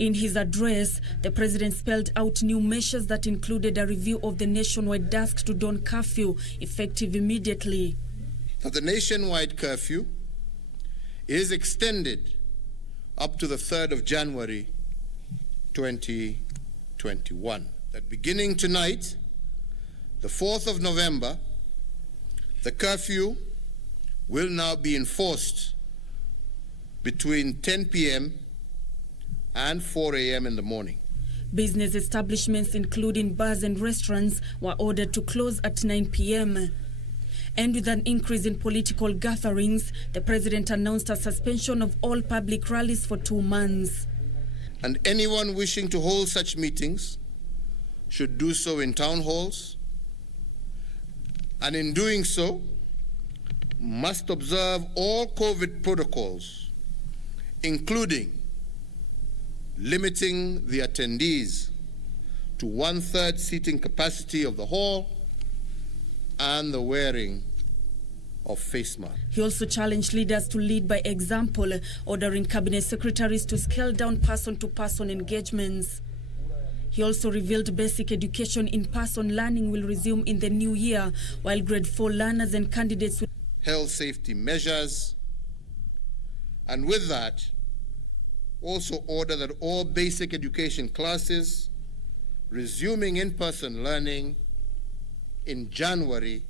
In his address, the president spelled out new measures that included a review of the nationwide dusk to dawn curfew, effective immediately. Now, the nationwide curfew is extended up to the 3rd of January 2021. That beginning tonight, the 4th of November, the curfew will now be enforced between 10 p.m. and 4 a.m. in the morning. Business establishments, including bars and restaurants, were ordered to close at 9 p.m. And with an increase in political gatherings, the president announced a suspension of all public rallies for 2 months. And anyone wishing to hold such meetings should do so in town halls, and in doing so, must observe all COVID protocols, including limiting the attendees to 1/3 seating capacity of the hall and the wearing of face masks. He also challenged leaders to lead by example, ordering cabinet secretaries to scale down person-to-person engagements. He also revealed basic education in-person learning will resume in the new year, while grade 4 learners and candidates will health safety measures, and with that, also order that all basic education classes resuming in-person learning in January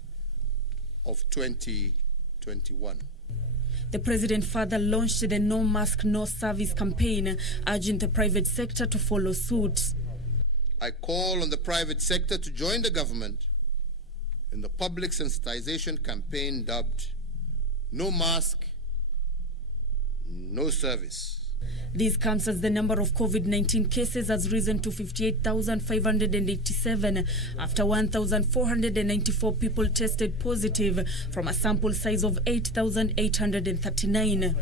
of 2021. The president further launched the No Mask, No Service campaign, urging the private sector to follow suit. I call on the private sector to join the government in the public sensitization campaign dubbed No Mask, No Service. This comes as the number of COVID-19 cases has risen to 58,587 after 1,494 people tested positive from a sample size of 8,839.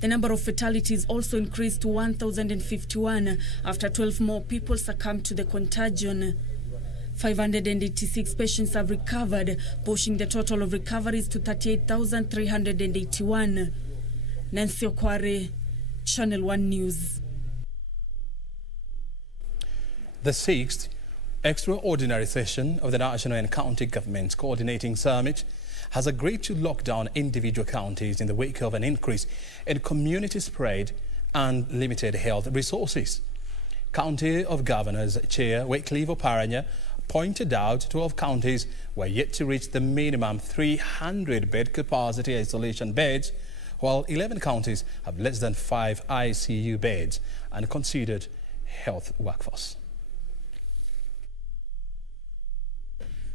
The number of fatalities also increased to 1,051 after 12 more people succumbed to the contagion. 586 patients have recovered, pushing the total of recoveries to 38,381. Nancy Okware, Channel 1 News. The 6th extraordinary session of the National and County Governments Coordinating Summit has agreed to lock down individual counties in the wake of an increase in community spread and limited health resources. County of Governors Chair Wycliffe Obrien pointed out 12 counties were yet to reach the minimum 300 bed capacity isolation beds, while 11 counties have less than 5 ICU beds and considered health workforce.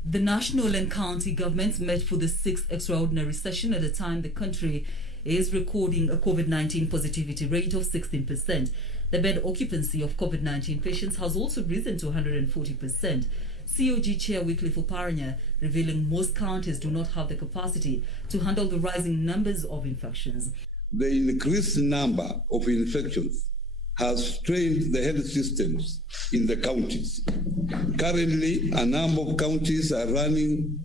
The national and county governments met for the 6th extraordinary session at a time the country is recording a COVID-19 positivity rate of 16%. The bed occupancy of COVID-19 patients has also risen to 140%. COG Chair Wycliffe Obrien revealing most counties do not have the capacity to handle the rising numbers of infections. The increased number of infections has strained the health systems in the counties. Currently, a number of counties are running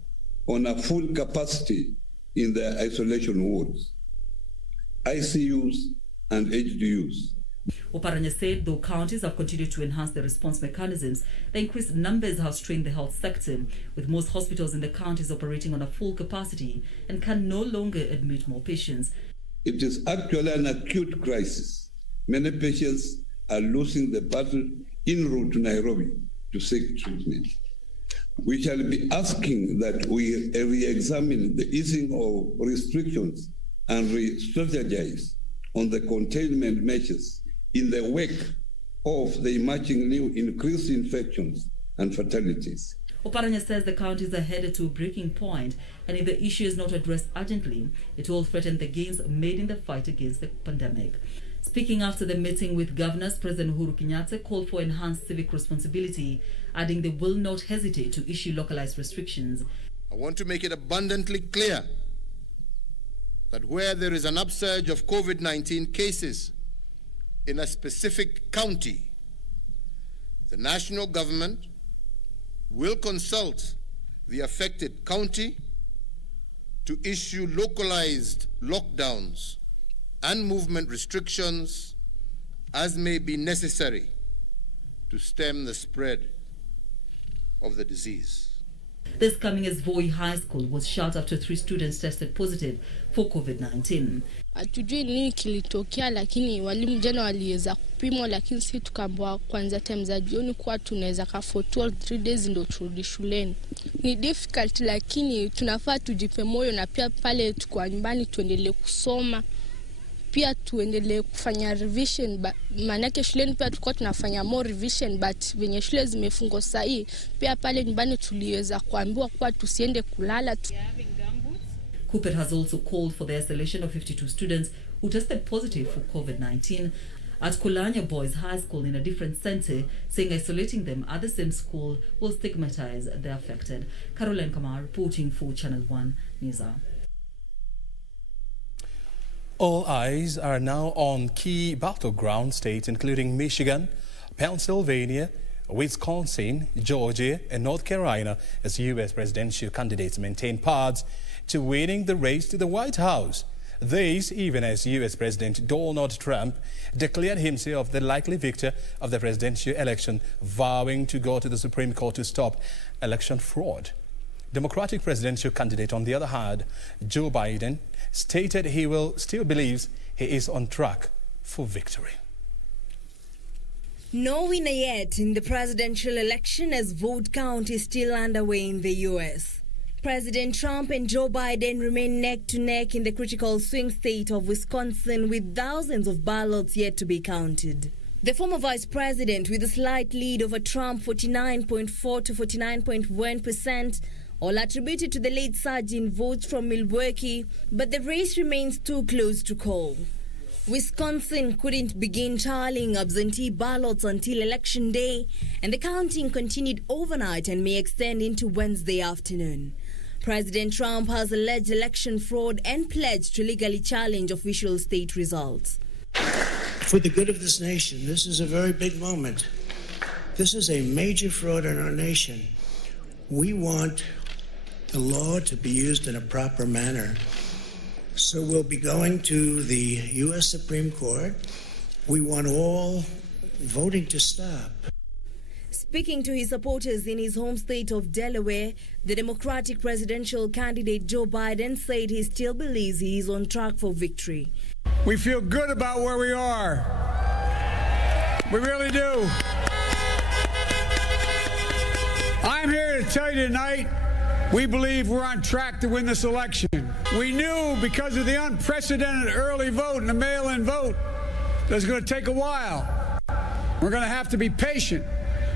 on a full capacity in their isolation wards, ICUs and HDUs. Obrien said though counties have continued to enhance their response mechanisms, the increased numbers have strained the health sector, with most hospitals in the counties operating on a full capacity and can no longer admit more patients. It is actually an acute crisis. Many patients are losing the battle en route to Nairobi to seek treatment. We shall be asking that we re-examine the easing of restrictions and re-strategize on the containment measures in the wake of the emerging new increased infections and fatalities. Obrien says the counties are headed to a breaking point, and if the issue is not addressed urgently, it will threaten the gains made in the fight against the pandemic. Speaking after the meeting with governors, President Uhuru Kenyatta called for enhanced civic responsibility, adding they will not hesitate to issue localized restrictions. I want to make it abundantly clear that where there is an upsurge of COVID-19 cases in a specific county, the national government will consult the affected county to issue localized lockdowns and movement restrictions as may be necessary to stem the spread of the disease. This coming as Voi High School was shut after 3 students tested positive for COVID-19. Hatujui nini kilitokea, lakini walimu jana waliweza kupimwa, lakini sisi tukaambiwa kwanza time za jioni kwa tunaweza ka for 3 days ndio turudi shuleni. Ni difficult, lakini tunafaa tujipe moyo, na pia pale tukwa nyumbani tuendelee kusoma, pia tuendelee kufanya revision. Maana shuleni pia tulikuwa tunafanya more revision, but venye shule zimefungwa sasa hii, pia pale nyumbani tuliweza kuambiwa kwa tusiende kulala. Kuppet has also called for the isolation of 52 students who tested positive for COVID-19 at Kulanya Boys High School in a different center, saying isolating them at the same school will stigmatize the affected. Caroline Kamar reporting for Channel 1 News Hour. All eyes are now on key battleground states including Michigan, Pennsylvania, Wisconsin, Georgia and North Carolina as U.S. presidential candidates maintain paths to winning the race to the White House. This even as U.S. President Donald Trump declared himself the likely victor of the presidential election, vowing to go to the Supreme Court to stop election fraud. Democratic presidential candidate, on the other hand, Joe Biden, stated he still believes he is on track for victory. No winner yet in the presidential election as vote count is still underway in the U.S. President Trump and Joe Biden remain neck to neck in the critical swing state of Wisconsin, with thousands of ballots yet to be counted. The former vice president, with a slight lead over Trump, 49.4 to 49.1%, all attributed to the late surge in votes from Milwaukee, but the race remains too close to call. Wisconsin couldn't begin tallying absentee ballots until Election Day, and the counting continued overnight and may extend into Wednesday afternoon. President Trump has alleged election fraud and pledged to legally challenge official state results. For the good of this nation, this is a very big moment. This is a major fraud in our nation. We want the law to be used in a proper manner. So we'll be going to the U.S. Supreme Court. We want all voting to stop. Speaking to his supporters in his home state of Delaware, the Democratic presidential candidate Joe Biden said he still believes he is on track for victory. We feel good about where we are. We really do. I'm here to tell you tonight, we believe we're on track to win this election. We knew because of the unprecedented early vote and the mail-in vote that it's going to take a while. We're going to have to be patient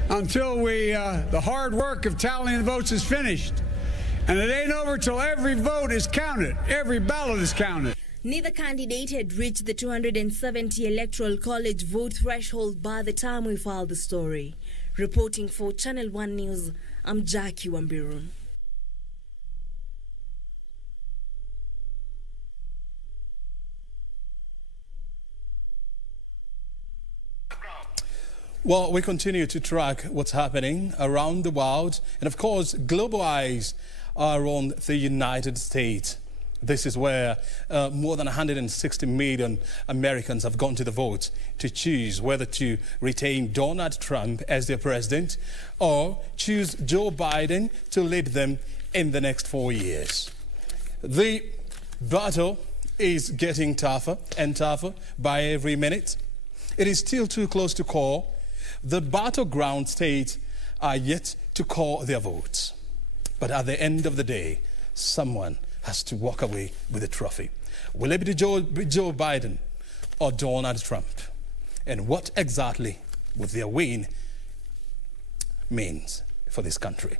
until the hard work of tallying the votes is finished. And it ain't over till every vote is counted, every ballot is counted. Neither candidate had reached the 270 Electoral College vote threshold by the time we filed the story. Reporting for Channel 1 News, I'm Jackie Wambirun. Well, we continue to track what's happening around the world. And of course, global eyes are on the United States. This is where more than 160 million Americans have gone to the vote to choose whether to retain Donald Trump as their president or choose Joe Biden to lead them in the next 4 years. The battle is getting tougher and tougher by every minute. It is still too close to call. The battleground states are yet to call their votes. But at the end of the day, someone has to walk away with a trophy. Will it be Joe Biden or Donald Trump? And what exactly would their win means for this country?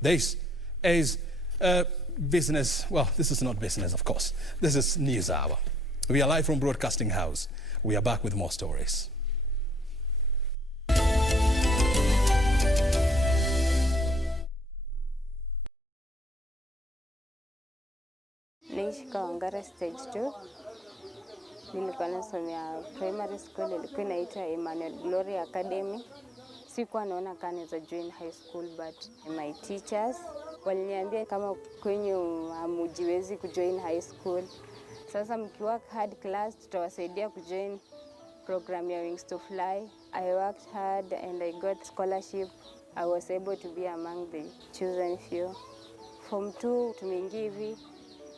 This is business. Well, this is not business, of course. This is News Hour. We are live from Broadcasting House. We are back with more stories. Naishi Kawangara stage 2. Nilikuwa nasomea primary school, ilikuwa inaitwa Emmanuel Glory Academy. Sikuwa naona kama naweza join high school, but my teachers waliniambia kama kwenyu hamujiwezi kujoin high school. Sasa mkiwork hard class tutawasaidia kujoin program ya Wings to Fly. I worked hard and I got scholarship. I was able to be among the chosen few. Form 2 tumeingia hivi,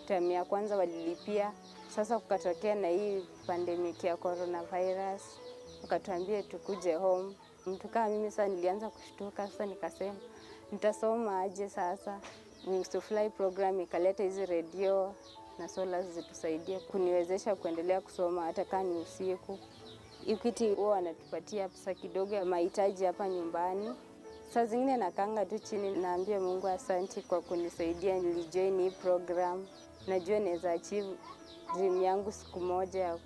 term ya kwanza walilipia. Sasa kukatokea na hii pandemic ya coronavirus, wakatuambia tukuje home. Mtu kama mimi sasa nilianza kushtuka, sasa nikasema nitasoma aje sasa. Wings to Fly program ikaleta hizi radio na solar zitusaidie kuniwezesha kuendelea kusoma hata kama ni usiku. Equity wao wanatupatia pesa kidogo ya mahitaji hapa nyumbani. Saa zingine nakanga tu chini naambia Mungu asante kwa kunisaidia nilijoin hii program. Najua naweza achieve dream yangu siku moja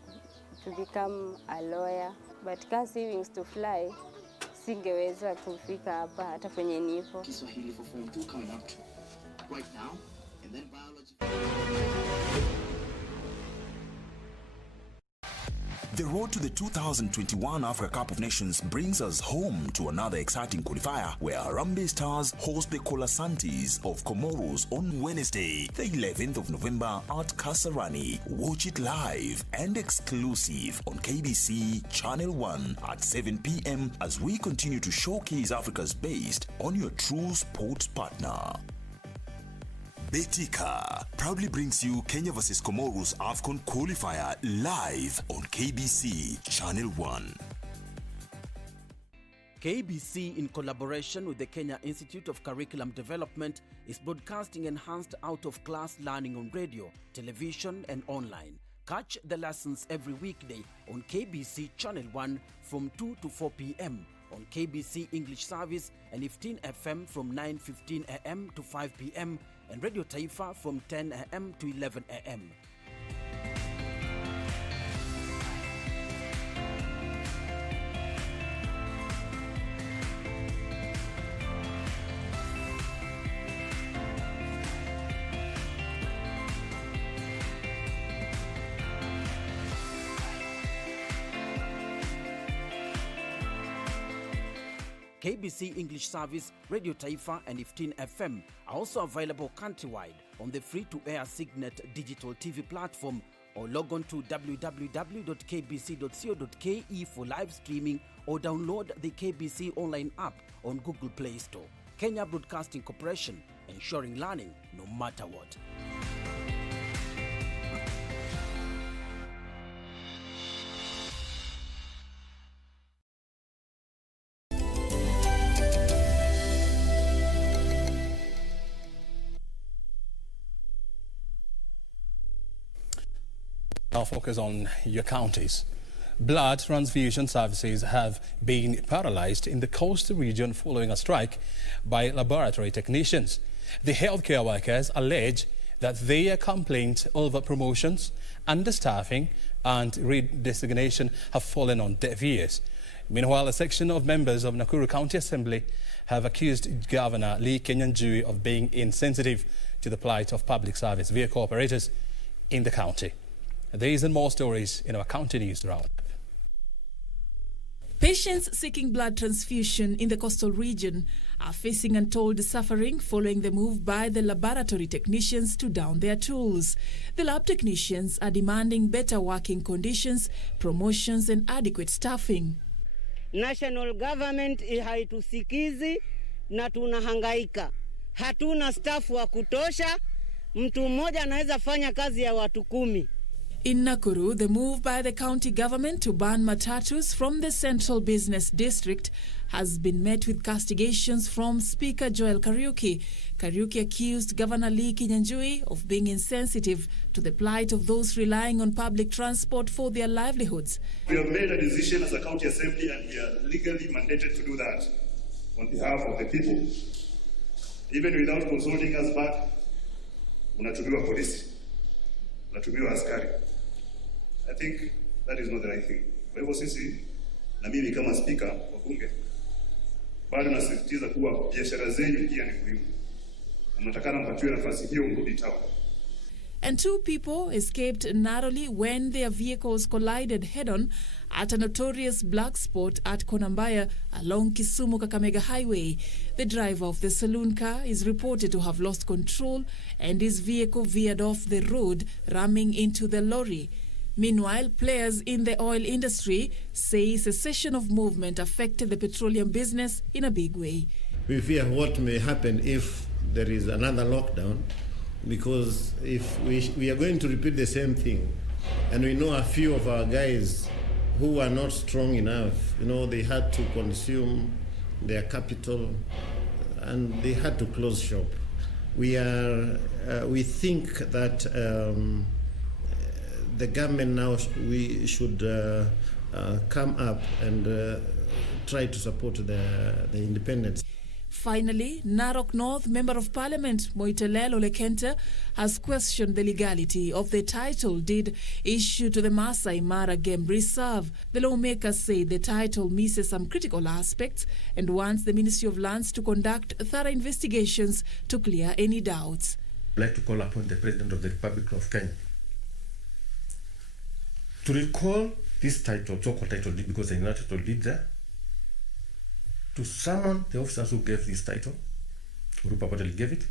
to become a lawyer. But kasi Wings to Fly singeweza kufika hapa hata kwenye nipo. Kiswahili for Form 2 coming up right now, and then biology. The road to the 2021 Africa Cup of Nations brings us home to another exciting qualifier where Harambee Stars host the Colasantes of Comoros on Wednesday, the 11th of November at Kasarani. Watch it live and exclusive on KBC Channel 1 at 7 p.m. as we continue to showcase Africa's best on your true sports partner. Betika proudly brings you Kenya vs Comoros AFCON qualifier live on KBC Channel 1. KBC, in collaboration with the Kenya Institute of Curriculum Development, is broadcasting enhanced out-of-class learning on radio, television and online. Catch the lessons every weekday on KBC Channel 1 from 2 to 4 p.m. on KBC English Service and 15 FM from 9:15 a.m. to 5 p.m. and Radio Taifa from 10 a.m. to 11 a.m. KBC English Service, Radio Taifa and 15 FM are also available countrywide on the free-to-air Signet digital TV platform, or log on to www.kbc.co.ke for live streaming, or download the KBC Online app on Google Play Store. Kenya Broadcasting Corporation, ensuring learning no matter what. Now focus on your counties. Blood transfusion services have been paralyzed in the coastal region following a strike by laboratory technicians. The healthcare workers allege that their complaints over promotions, understaffing and redesignation have fallen on deaf ears. Meanwhile, a section of members of Nakuru County Assembly have accused Governor Lee Kinyanjui of being insensitive to the plight of public service vehicle operators in the county. These and more stories in our county news roundup. Patients seeking blood transfusion in the coastal region are facing untold suffering following the move by the laboratory technicians to down their tools. The lab technicians are demanding better working conditions, promotions and adequate staffing. National government haitusikizi na tunahangaika. Hatuna staff wa kutosha. Mtu mmoja anaweza fanya kazi ya watu 10. In Nakuru, the move by the county government to ban matatus from the central business district has been met with castigations from Speaker Joel Kariuki. Kariuki accused Governor Lee Kinyanjui of being insensitive to the plight of those relying on public transport for their livelihoods. We have made a decision as a county assembly and we are legally mandated to do that on behalf of the people. Even without consulting us back, unatumiwa polisi, unatumiwa askari. I think that is not the right thing. Kwa hivyo sisi na mimi kama speaker wa bunge bado nasisitiza kuwa biashara zenyu pia ni muhimu. Mnatakana mpatiwe nafasi hiyo mrudi town. And 2 people escaped narrowly when their vehicles collided head-on at a notorious black spot at Konambaya along Kisumu-Kakamega Highway. The driver of the saloon car is reported to have lost control and his vehicle veered off the road, ramming into the lorry. Meanwhile, players in the oil industry say cessation of movement affected the petroleum business in a big way. We fear what may happen if there is another lockdown, because if we are going to repeat the same thing, and we know a few of our guys who are not strong enough, they had to consume their capital and they had to close shop. We think that the government now we should come up and try to support the independence. Finally, Narok North Member of Parliament Moitelelo Lekente has questioned the legality of the title deed issued to the Masai Mara Game Reserve. The lawmakers say the title misses some critical aspects and wants the Ministry of Lands to conduct thorough investigations to clear any doubts. I'd like to call upon the President of the Republic of Kenya to recall this title, so-called title deed, because there's no title deed there, to summon the officers who gave this title, who purportedly gave it,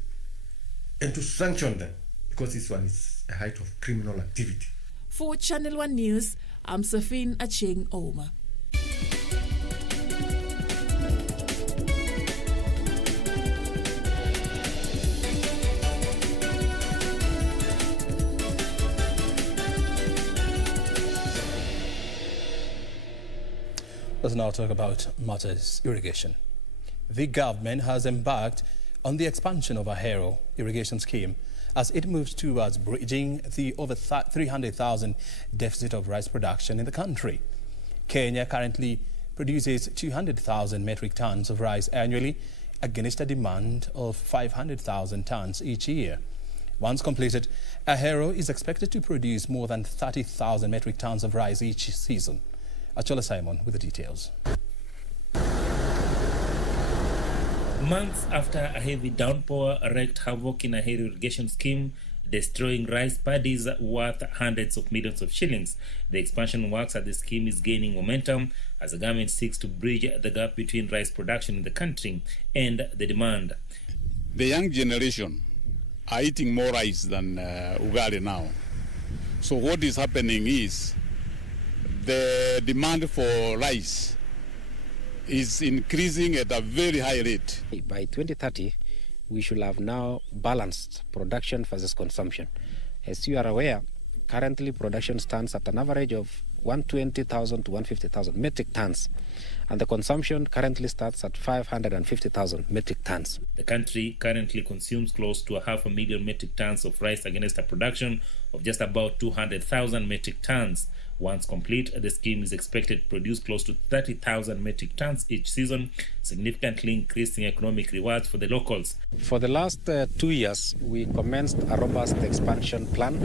and to sanction them, because this one is a height of criminal activity. For Channel 1 News, I'm Safin Acheng Oma. Let's now talk about matters irrigation. The government has embarked on the expansion of a Ahero irrigation scheme as it moves towards bridging the over 300,000 deficit of rice production in the country. Kenya currently produces 200,000 metric tons of rice annually against a demand of 500,000 tons each year. Once completed, Ahero is expected to produce more than 30,000 metric tons of rice each season. Achola Simon with the details. Months after a heavy downpour wreaked havoc in a Ahero irrigation scheme, destroying rice paddies worth hundreds of millions of shillings, the expansion works at the scheme is gaining momentum as the government seeks to bridge the gap between rice production in the country and the demand. The young generation are eating more rice than ugali now. So what is happening is the demand for rice is increasing at a very high rate. By 2030, we should have now balanced production versus consumption. As you are aware, currently production stands at an average of 120,000 to 150,000 metric tons, and the consumption currently starts at 550,000 metric tons. The country currently consumes close to 500,000 metric tons of rice against a production of just about 200,000 metric tons. Once complete, the scheme is expected to produce close to 30,000 metric tons each season, significantly increasing economic rewards for the locals. For the last 2 years, we commenced a robust expansion plan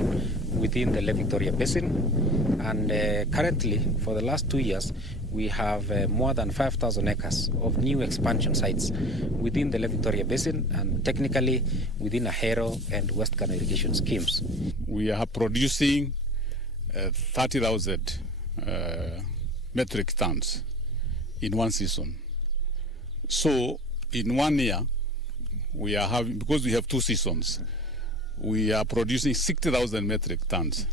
within the Lake Victoria Basin, and currently, for the last 2 years, we have more than 5,000 acres of new expansion sites within the Lake Victoria Basin and technically within Ahero and West Kano irrigation schemes. We are producing 30,000 metric tons in one season. So in 1 year, we are having, because we have 2 seasons, we are producing 60,000 metric tons.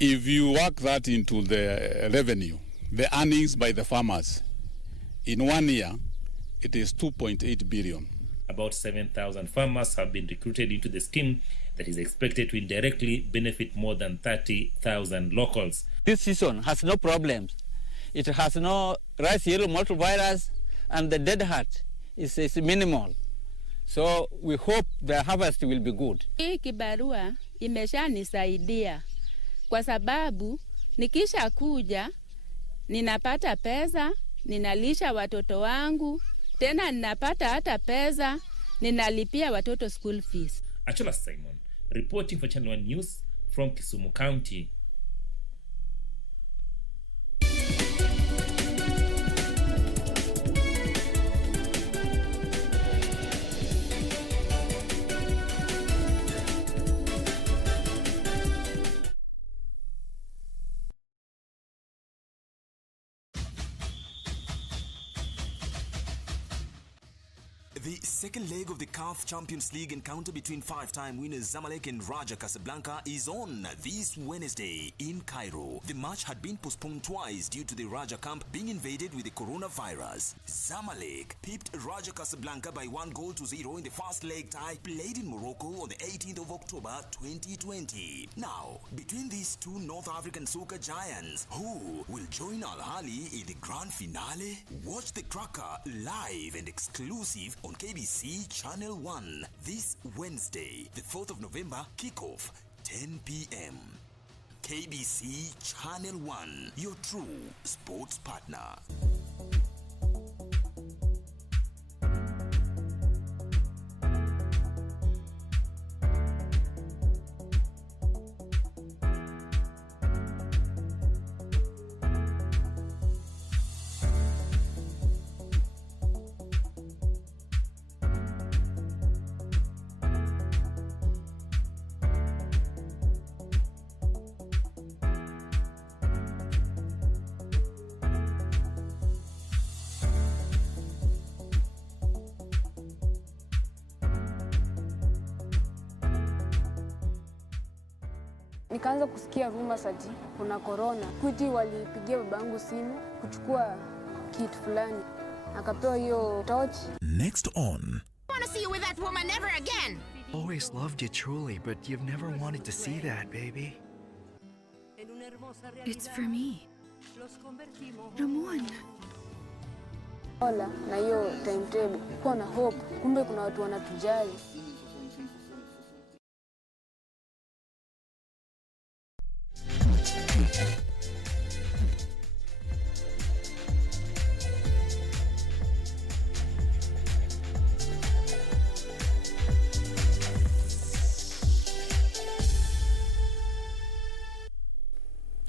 If you work that into the revenue, the earnings by the farmers, in 1 year, it is 2.8 billion. About 7,000 farmers have been recruited into the scheme that is expected to indirectly benefit more than 30,000 locals. This season has no problems. It has no rice yellow mottle virus, and the dead heart is minimal. So we hope the harvest will be good. Hii kibarua imeshanisaidia kwa sababu nikisha kuja ninapata pesa, ninalisha watoto wangu, tena ninapata hata pesa, ninalipia watoto school fees. Achola Simon, reporting for Channel 1 News from Kisumu County. The second leg of the CAF Champions League encounter between five-time winners Zamalek and Raja Casablanca is on this Wednesday in Cairo. The match had been postponed twice due to the Raja camp being invaded with the coronavirus. Zamalek pipped Raja Casablanca by 1-0 in the first leg tie played in Morocco on the 18th of October 2020. Now, between these two North African soccer giants, who will join Al Ahly in the grand finale? Watch the cracker live and exclusive on KBC Channel 1 this Wednesday, the 4th of November, kickoff 10 p.m. KBC Channel 1, your true sports partner. Nikaanza kusikia rumors ati kuna corona. Kwiti walipigia babangu simu kuchukua kitu fulani. Akapewa hiyo torch. Next on. I want to see you with that woman never again. Always loved you truly, but you've never wanted to see that, baby. It's for me. Ramon. Hola, na hiyo timetable. Kuwa na hope. Kumbe kuna watu wanatujali.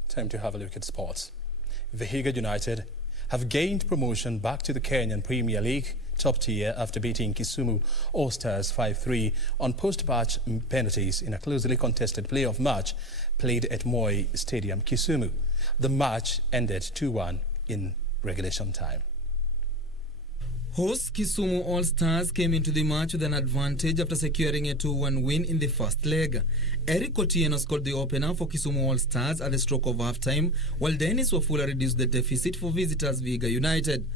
Time to have a look at sports. Vihiga United have gained promotion back to the Kenyan Premier League top tier after beating Kisumu All-Stars 5-3 on post-match penalties in a closely contested playoff match played at Moi Stadium, Kisumu. The match ended 2-1 in regulation time. Host Kisumu All-Stars came into the match with an advantage after securing a 2-1 win in the first leg. Eric Otieno scored the opener for Kisumu All-Stars at the stroke of half-time, while Dennis Wafula reduced the deficit for visitors Vihiga United.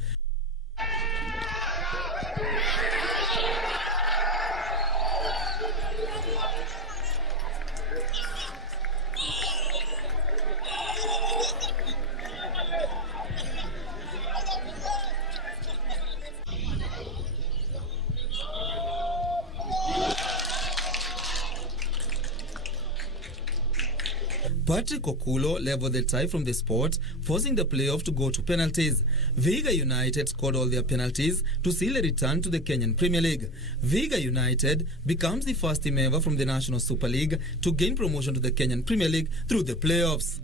Patrick Okulo leveled the tie from the spot, forcing the playoff to go to penalties. Vihiga United scored all their penalties to seal a return to the Kenyan Premier League. Vihiga United becomes the first team ever from the National Super League to gain promotion to the Kenyan Premier League through the playoffs.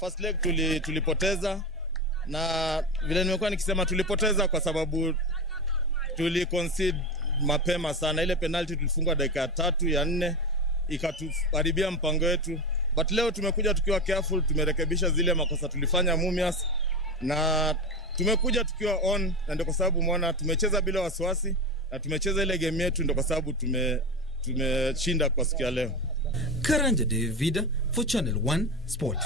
First leg tulipoteza. Na vile nimekuwa nikisema tulipoteza kwa sababu tuliconcede mapema sana. Ile penalty tulifungwa dakika ya 3 ya 4 ikatuharibia mpango wetu. But leo tumekuja tukiwa careful, tumerekebisha zile makosa tulifanya Mumias na tumekuja tukiwa on, na ndio kwa sababu umeona tumecheza bila wasiwasi na tumecheza ile game yetu, ndio kwa sababu tumeshinda kwa siku ya leo. Karanja David for Channel 1 Sports.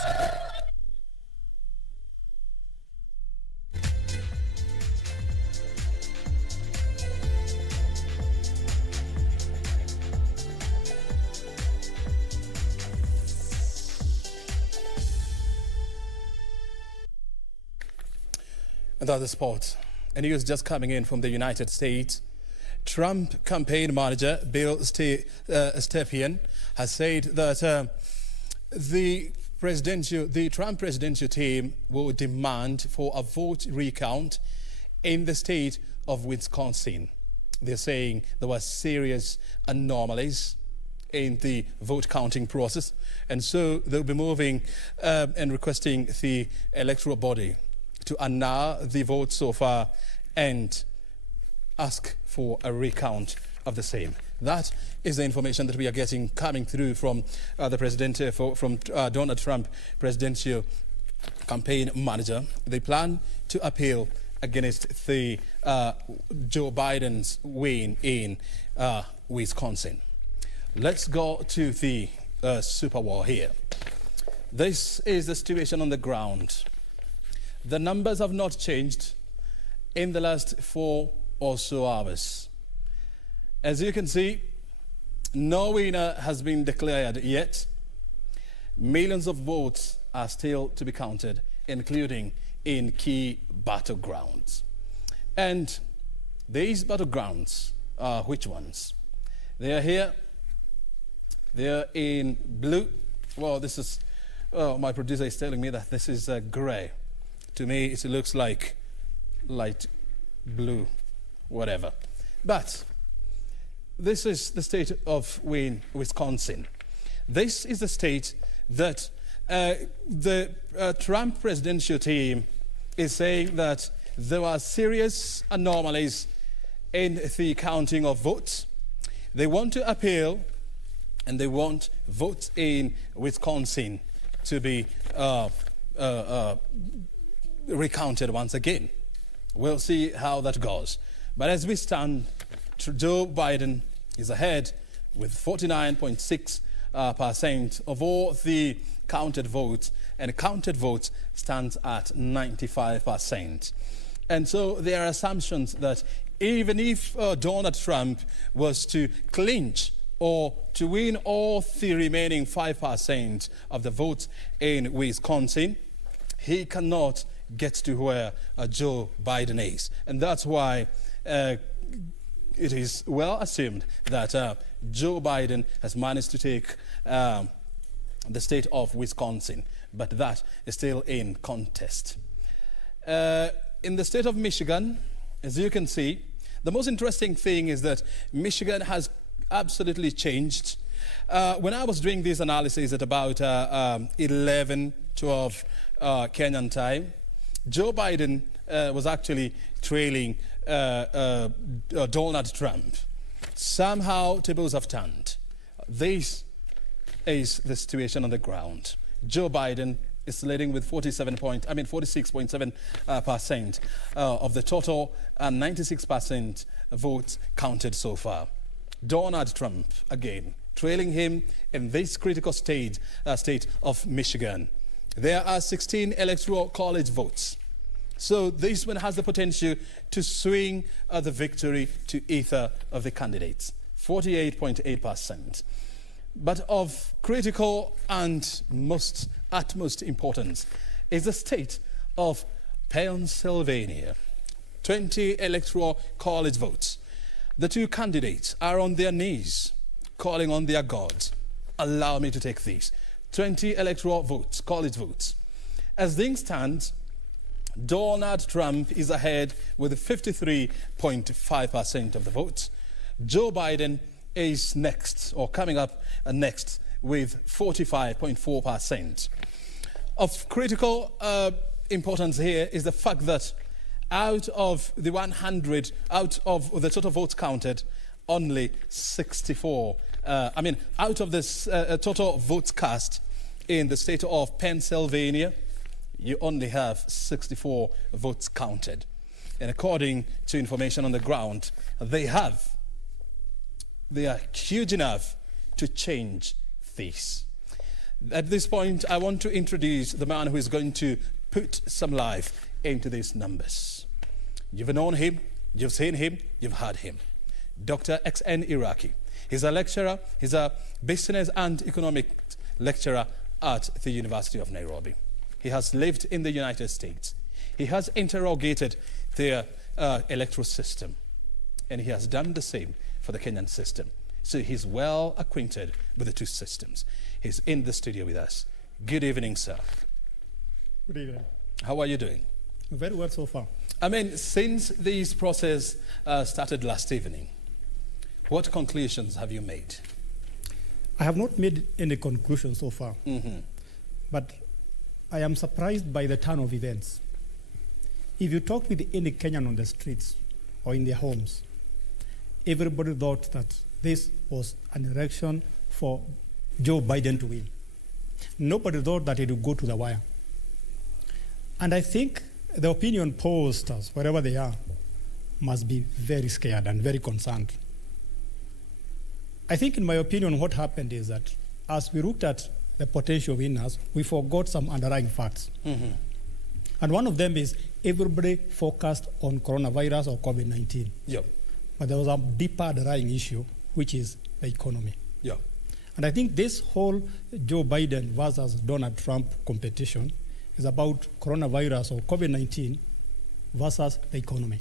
And other sports. And news just coming in from the United States. Trump campaign manager Bill Stepien has said that the Trump presidential team will demand for a vote recount in the state of Wisconsin. They're saying there were serious anomalies in the vote counting process, and so they'll be moving and requesting the electoral body to annul the vote so far and ask for a recount of the same. That is the information that we are getting coming through from the president, from Donald Trump presidential campaign manager. They plan to appeal against the Joe Biden's win in Wisconsin. Let's go to the Super War here. This is the situation on the ground. The numbers have not changed in the last 4 or so hours. As you can see, no winner has been declared yet. Millions of votes are still to be counted, including in key battlegrounds. And these battlegrounds are which ones? They are here. They are in blue. Well, this is, my producer is telling me that this is gray. To me, it looks like light blue, whatever. But this is the state of Wisconsin. This is the state that the Trump presidential team is saying that there are serious anomalies in the counting of votes. They want to appeal, and they want votes in Wisconsin to be recounted once again. We'll see how that goes. But as we stand, Joe Biden is ahead with 49.6% of all the counted votes, and counted votes stands at 95%. And so there are assumptions that even if Donald Trump was to clinch or to win all the remaining 5% of the votes in Wisconsin, he cannot get to where Joe Biden is. And that's why it is well assumed that Joe Biden has managed to take the state of Wisconsin, but that is still in contest. In the state of Michigan, as you can see, the most interesting thing is that Michigan has absolutely changed. When I was doing this analysis at about 11, 12 Kenyan time, Joe Biden was actually trailing Donald Trump. Somehow tables have turned. This is the on the ground. Joe Biden is leading with 46.7% of the total and 96% votes counted so far. Donald Trump, again, trailing him in this critical state of Michigan. There are 16 electoral college votes. So this one has the potential to swing the victory to either of the candidates, 48.8%. But of critical and utmost importance is the state of Pennsylvania. 20 electoral college votes. The two candidates are on their knees, calling on their gods. Allow me to take these. 20 electoral votes, college votes. As things stand, Donald Trump is ahead with 53.5% of the votes. Joe Biden is next, or coming up next, with 45.4%. Of critical importance here is the fact that out of the total votes counted, only 64, out of this total votes cast in the state of Pennsylvania, you only have 64 votes counted. And according to information on the ground, they are huge enough to change this. At this point, I want to introduce the man who is going to put some life into these numbers. You've known him, you've seen him, you've heard him. Dr. XN Iraqi. He's a lecturer, he's a business and economic lecturer at the University of Nairobi. He has lived in the United States. He has interrogated their electoral system, and he has done the same for the Kenyan system. So he's well acquainted with the two systems. He's in the studio with us. Good evening, sir. Good evening. How are you doing? Very well so far. Since this process started last evening, what conclusions have you made? I have not made any conclusions so far. But I am surprised by the turn of events. If you talk with any Kenyan on the streets or in their homes, everybody thought that this was an election for Joe Biden to win. Nobody thought that it would go to the wire. And I think the opinion pollsters, wherever they are, must be very scared and very concerned. I think, in my opinion, what happened is that as we looked at the potential winners, we forgot some underlying facts. Mm-hmm. And one of them is everybody focused on coronavirus or COVID-19. Yep. But there was a deeper underlying issue, which is the economy. Yeah. And I think this whole Joe Biden versus Donald Trump competition is about coronavirus or COVID-19 versus the economy.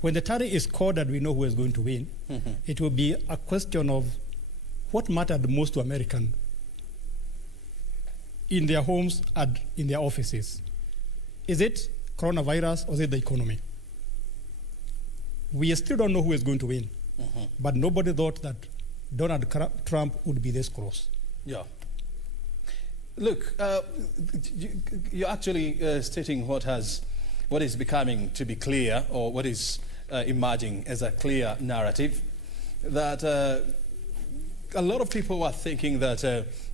When the tally is called and we know who is going to win, Mm-hmm. it will be a question of what mattered most to Americans in their homes and in their offices. Is it coronavirus or is it the economy? We still don't know who is going to win, Mm-hmm. but nobody thought that Donald Trump would be this close. Yeah. Look, you're actually stating what is becoming to be clear, or what is emerging as a clear narrative, that a lot of people are thinking that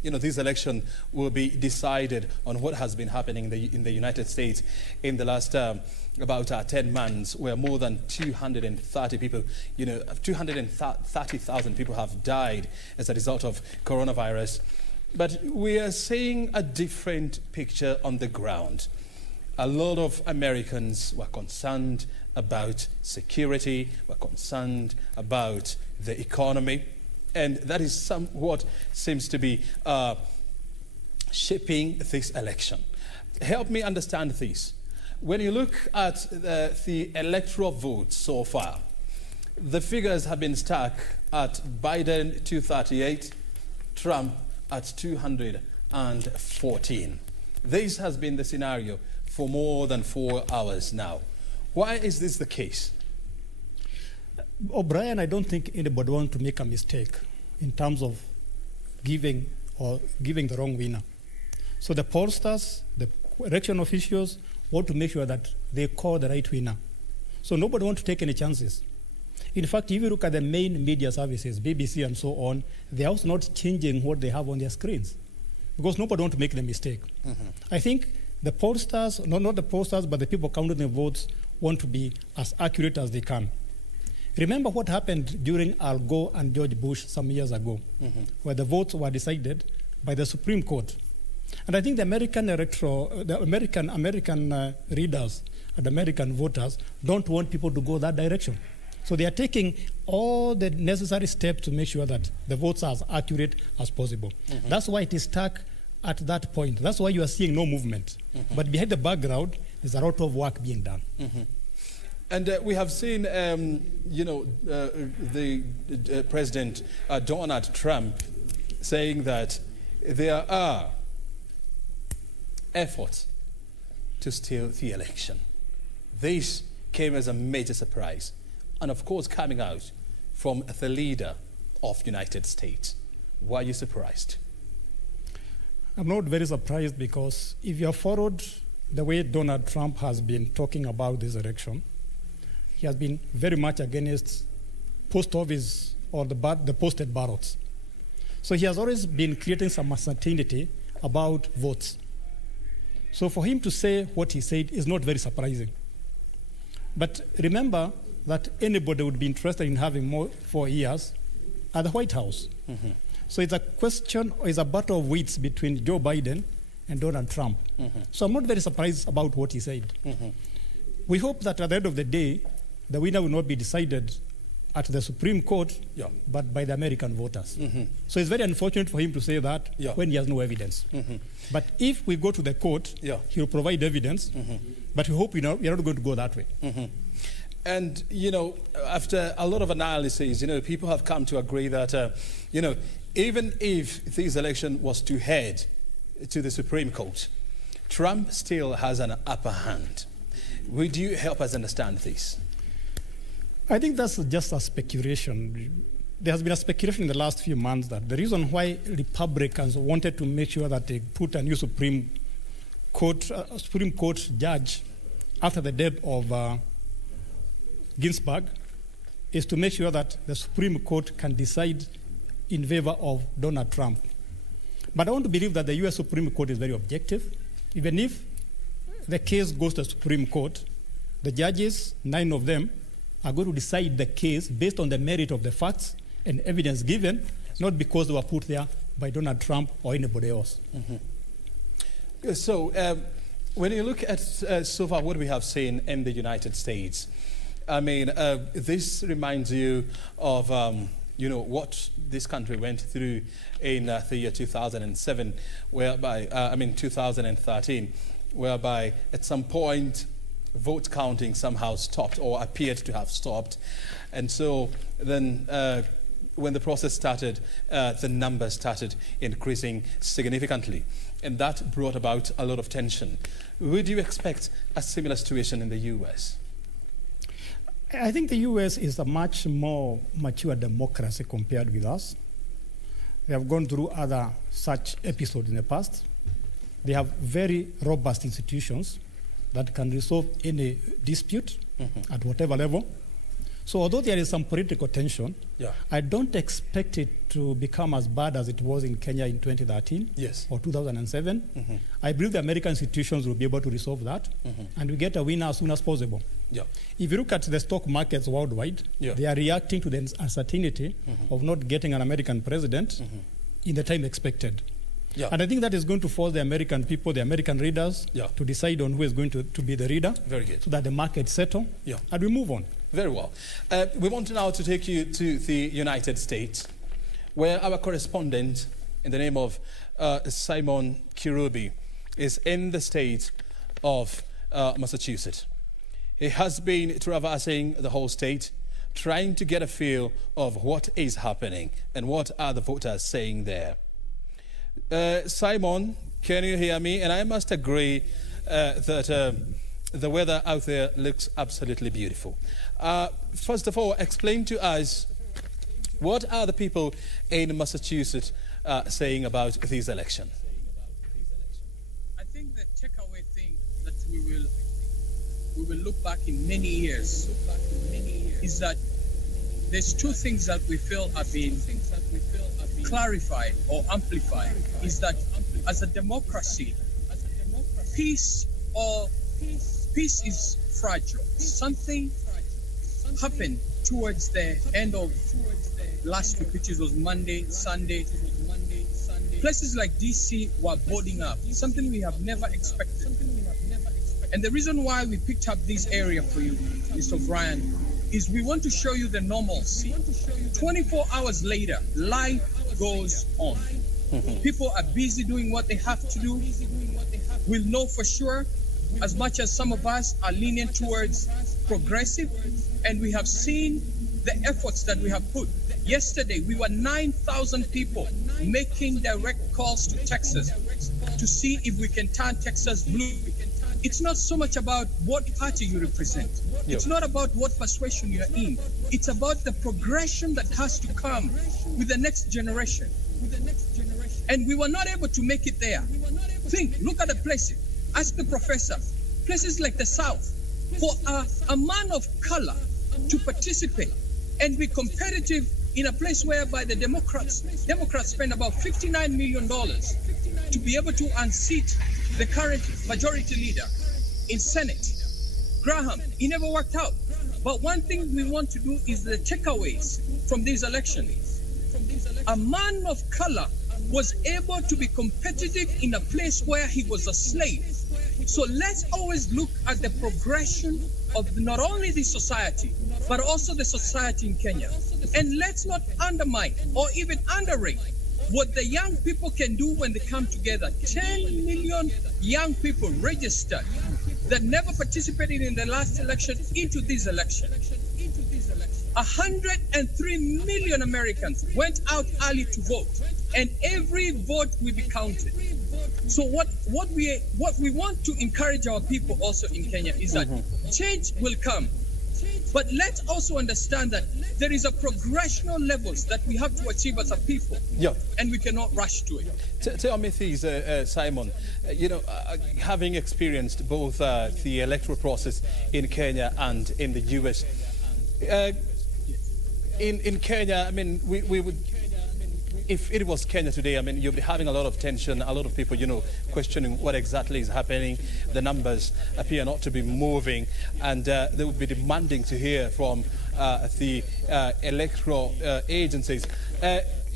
this election will be decided on what has been happening in the United States in the last about 10 months, where more than 230 people, 230,000 people have died as a result of coronavirus. But we are seeing a different picture on the ground. A lot of Americans were concerned about security, were concerned about the economy, and that is what seems to be shaping this election. Help me understand this. When you look at the electoral votes so far, the figures have been stuck at Biden 238, Trump at 214. This has been the scenario for more than 4 hours now. Why is this the case? Obrien, I don't think anybody wants to make a mistake in terms of giving the wrong winner. So the pollsters, the election officials want to make sure that they call the right winner. So nobody wants to take any chances. In fact, if you look at the main media services, BBC and so on, they're also not changing what they have on their screens because nobody wants to make the mistake. Mm-hmm. I think the pollsters, not the pollsters, but the people counting the votes want to be as accurate as they can. Remember what happened during Al Gore and George Bush some years ago, Mm-hmm. where the votes were decided by the Supreme Court. And I think the American readers and American voters don't want people to go that direction. So they are taking all the necessary steps to make sure that the votes are as accurate as possible. Mm-hmm. That's why it is stuck at that point. That's why you are seeing no movement. Mm-hmm. But behind the background, there's a lot of work being done. Mm-hmm. And we have seen, the President Donald Trump saying that there are efforts to steal the election. This came as a major surprise, and of course coming out from the leader of the United States. Why are you surprised? I'm not very surprised because if you have followed the way Donald Trump has been talking about this election, he has been very much against post office or the posted ballots. So he has always been creating some uncertainty about votes. So for him to say what he said is not very surprising. But remember that anybody would be interested in having more 4 years at the White House. Mm-hmm. So it's a question, or it's a battle of wits between Joe Biden and Donald Trump. Mm-hmm. So I'm not very surprised about what he said. Mm-hmm. We hope that at the end of the day, the winner will not be decided at the Supreme Court, Yeah. but by the American voters. Mm-hmm. So it's very unfortunate for him to say that Yeah. when he has no evidence. Mm-hmm. But if we go to the court, Yeah. he will provide evidence, Mm-hmm. but we hope we are not going to go that way. Mm-hmm. And, after a lot of analysis, people have come to agree that, even if this election was to head to the Supreme Court, Trump still has an upper hand. Would you help us understand this? I think that's just a speculation. There has been a speculation in the last few months that the reason why Republicans wanted to make sure that they put a new Supreme Court judge after the death of Ginsburg is to make sure that the Supreme Court can decide in favor of Donald Trump. But I want to believe that the US Supreme Court is very objective. Even if the case goes to the Supreme Court, the judges, 9 of them, are going to decide the case based on the merit of the facts and evidence given, not because they were put there by Donald Trump or anybody else. Mm-hmm. So when you look at so far what we have seen in the United States, I mean, this reminds you of what this country went through in the year 2007, whereby 2013, whereby at some point vote counting somehow stopped or appeared to have stopped, and so then when the process started, the numbers started increasing significantly, and that brought about a lot of tension. Would you expect a similar situation in the US? I think the US is a much more mature democracy compared with us. They have gone through other such episodes in the past. They have very robust institutions that can resolve any dispute at whatever level. So although there is some political tension, I don't expect it to become as bad as it was in Kenya in 2013 or 2007. I believe the American institutions will be able to resolve that, and we get a winner as soon as possible. If you look at the stock markets worldwide, they are reacting to the uncertainty of not getting an American president in the time expected. And I think that is going to force the American people, the American readers, to decide on who is going to be the reader. Very good. So that the markets settle and we move on. Very well. We want now to take you to the United States, where our correspondent in the name of Simon Kirubi is in the state of Massachusetts. He has been traversing the whole state, trying to get a feel of what is happening and what are the voters saying there. Simon, can you hear me? And I must agree that the weather out there looks absolutely beautiful. First of all, explain to us, what are the people in Massachusetts saying about this election? I think the takeaway thing that we will look back in many years is that there's two things that we feel have been clarified or amplified. Is that as a democracy, peace is fragile. Something happened towards the end of last week, which was Monday, Sunday. Places like DC were boarding up, something we have never expected. And the reason why we picked up this area for you, Mr. Obrien, is we want to show you the normalcy. 24 hours later, life goes on. People are busy doing what they have to do. We'll know for sure, as much as some of us are leaning towards progressive, and we have seen the efforts that we have put. Yesterday, we were 9,000 people making direct calls to Texas to see if we can turn Texas blue. It's not so much about what party you represent. It's not about what persuasion you're in. It's about the progression that has to come with the next generation. And we were not able to make it there. Look at the places. Ask the professor. Places like the South, for a man of color to participate and be competitive in a place whereby the Democrats spend about $59 million to be able to unseat the current majority leader in Senate. Graham, he never worked out. But one thing we want to do is the takeaways from these elections. A man of color was able to be competitive in a place where he was a slave. So let's always look at the progression of not only the society, but also the society in Kenya. And let's not undermine or even underrate what the young people can do when they come together. 10 million young people registered that never participated in the last election into this election. 103 million Americans went out early to vote, and every vote will be counted. So what we want to encourage our people also in Kenya is that change will come. But let's also understand that there is a progression of levels that we have to achieve as a people, and we cannot rush to it. Tell me this, Simon, having experienced both the electoral process in Kenya and in the US, in Kenya, I mean, we would, if it was Kenya today, I mean, you'd be having a lot of tension, a lot of people, questioning what exactly is happening. The numbers appear not to be moving, and they would be demanding to hear from the electoral agencies.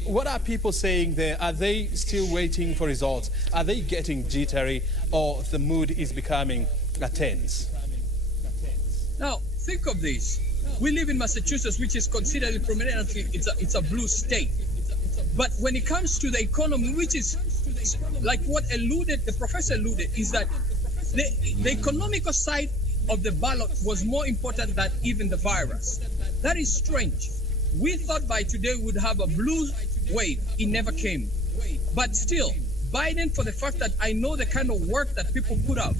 What are people saying there? Are they still waiting for results? Are they getting jittery, or the mood is becoming tense? Now, think of this. We live in Massachusetts, which is considered prominently, it's a blue state. But when it comes to the economy, which is like what the professor alluded, is that the economical side of the ballot was more important than even the virus. That is strange. We thought by today we'd have a blue wave. It never came. But still, Biden, for the fact that I know the kind of work that people put out,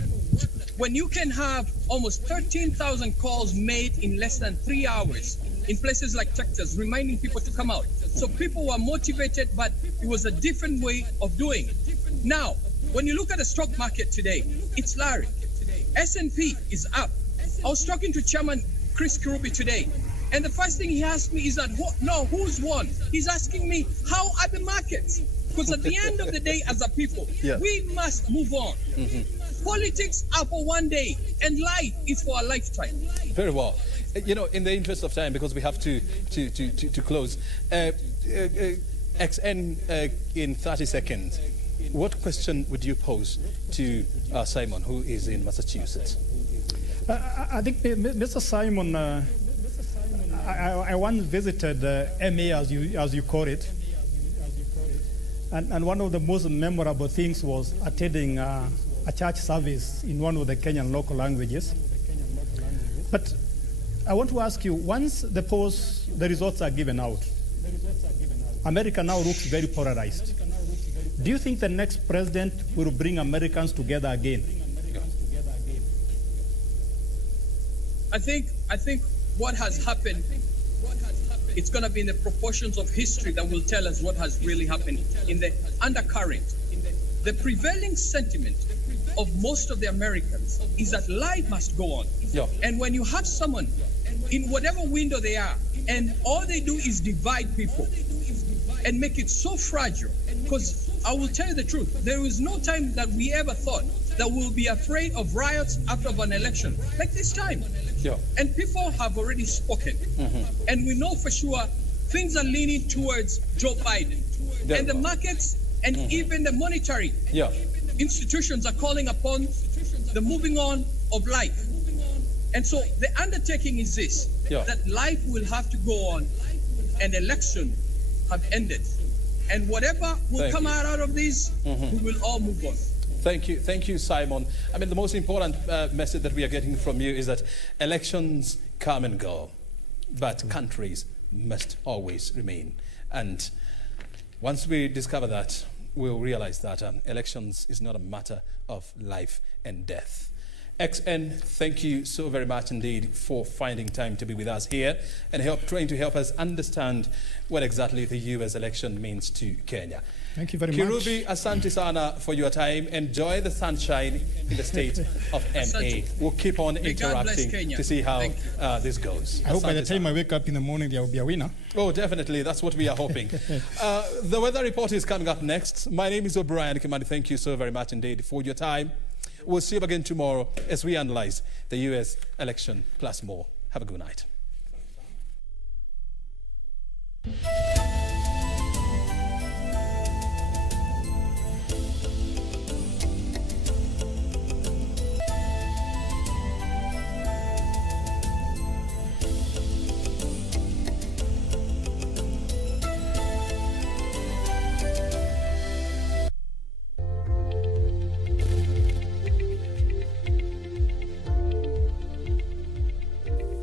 when you can have almost 13,000 calls made in less than 3 hours in places like Texas, reminding people to come out. So people were motivated, but it was a different way of doing it. Now, when you look at the stock market today, it's Larry. S&P is up. I was talking to Chairman Chris Kirubi today, and the first thing he asked me is that, who's won? He's asking me, how are the markets? Because at the end of the day, as a people, we must move on. Politics are for one day, and life is for a lifetime. Very well. In the interest of time, because we have to close, XN in 30 seconds, what question would you pose to Simon, who is in Massachusetts? I think, Mr. Simon, I once visited MA, as you call it, and one of the most memorable things was attending a church service in one of the Kenyan local languages. But I want to ask you, once the results are given out, America now looks very polarized. Do you think the next president will bring Americans together again? I think what has happened, it's going to be in the proportions of history that will tell us what has really happened in the undercurrent. The prevailing sentiment of most of the Americans is that life must go on. Yeah. And when you have someone in whatever window they are, and all they do is divide people and make it so fragile, because I will tell you the truth, there is no time that we ever thought that we'll be afraid of riots after an election like this time. Yeah. And people have already spoken. And we know for sure things are leaning towards Joe Biden. And the markets and even the monetary institutions are calling upon the moving on of life. And so the undertaking is this, that life will have to go on and election have ended. And whatever will come out of this, we will all move on. Thank you, Simon. I mean, the most important message that we are getting from you is that elections come and go, but countries must always remain. And once we discover that, we'll realize that elections is not a matter of life and death. XN, thank you so very much indeed for finding time to be with us here and trying to help us understand what exactly the US election means to Kenya. Thank you very much. Kirubi, asante sana for your time. Enjoy the sunshine in the state of MA. We'll keep on interacting to see how this goes. I hope by the time I wake up in the morning, there will be a winner. Oh, definitely. That's what we are hoping. The weather report is coming up next. My name is Obrien. Kimani, thank you so very much indeed for your time. We'll see you again tomorrow as we analyze the US election plus more. Have a good night.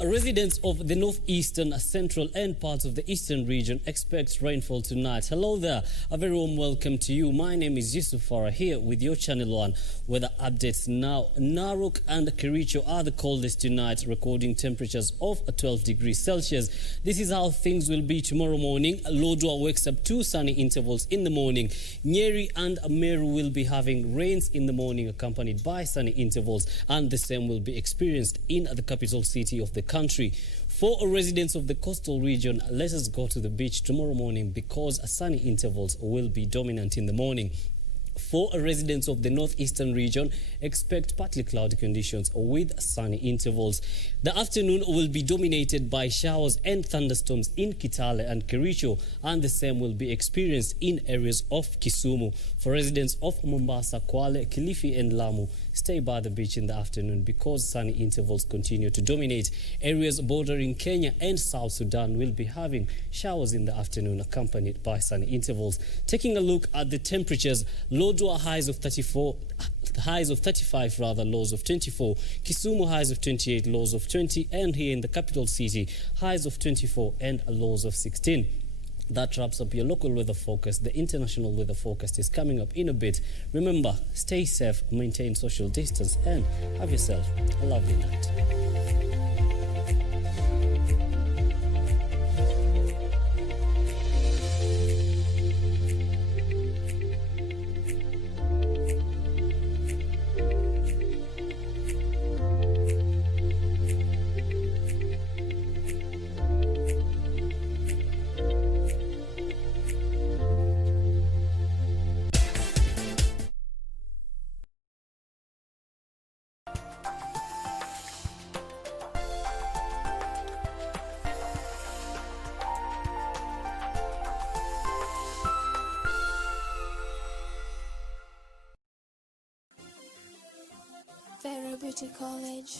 Residents of the northeastern, central and parts of the eastern region expect rainfall tonight. Hello there, a very warm welcome to you. My name is Yusuf Farah here with your Channel 1 weather updates now. Narok and Kericho are the coldest tonight, recording temperatures of 12 degrees Celsius. This is how things will be tomorrow morning. Lodwar wakes up 2 sunny intervals in the morning. Nyeri and Meru will be having rains in the morning accompanied by sunny intervals, and the same will be experienced in the capital city of the country. country. For residents of the coastal region, let us go to the beach tomorrow morning because sunny intervals will be dominant in the morning. For residents of the northeastern region, expect partly cloudy conditions with sunny intervals. The afternoon will be dominated by showers and thunderstorms in Kitale and Kericho, and the same will be experienced in areas of Kisumu. For residents of Mombasa, Kwale, Kilifi and Lamu, stay by the beach in the afternoon because sunny intervals continue to dominate. Areas bordering Kenya and South Sudan will be having showers in the afternoon accompanied by sunny intervals. Taking a look at the temperatures, Lodwar highs of 34, highs of 35 rather, lows of 24. Kisumu highs of 28, lows of 20, and here in the capital city, highs of 24 and lows of 16. That wraps up your local weather forecast. The international weather forecast is coming up in a bit. Remember, stay safe, maintain social distance, and have yourself a lovely night. Vera Beauty College.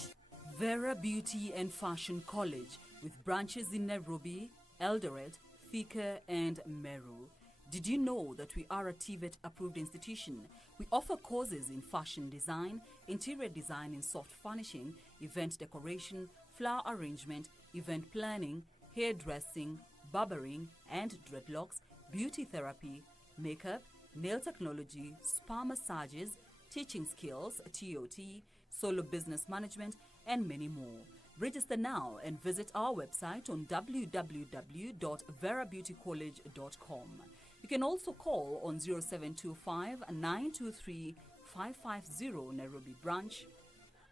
Vera Beauty and Fashion College, with branches in Nairobi, Eldoret, Thika and Meru. Did you know that we are a TVET approved institution? We offer courses in fashion design, interior design in soft furnishing, event decoration, flower arrangement, event planning, hairdressing, barbering and dreadlocks, beauty therapy, makeup, nail technology, spa massages, teaching skills, TOT, solo business management, and many more. Register now and visit our website on www.verabeautycollege.com. You can also call on 0725 923 550 Nairobi branch,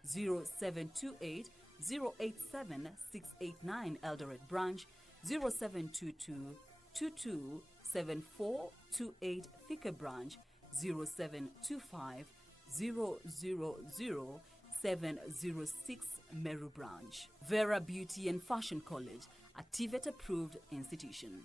0728 087 689 Eldoret branch, 0722 227428 Thika branch, 0725 000-706 Meru branch. Vera Beauty and Fashion College, a TVET approved institution.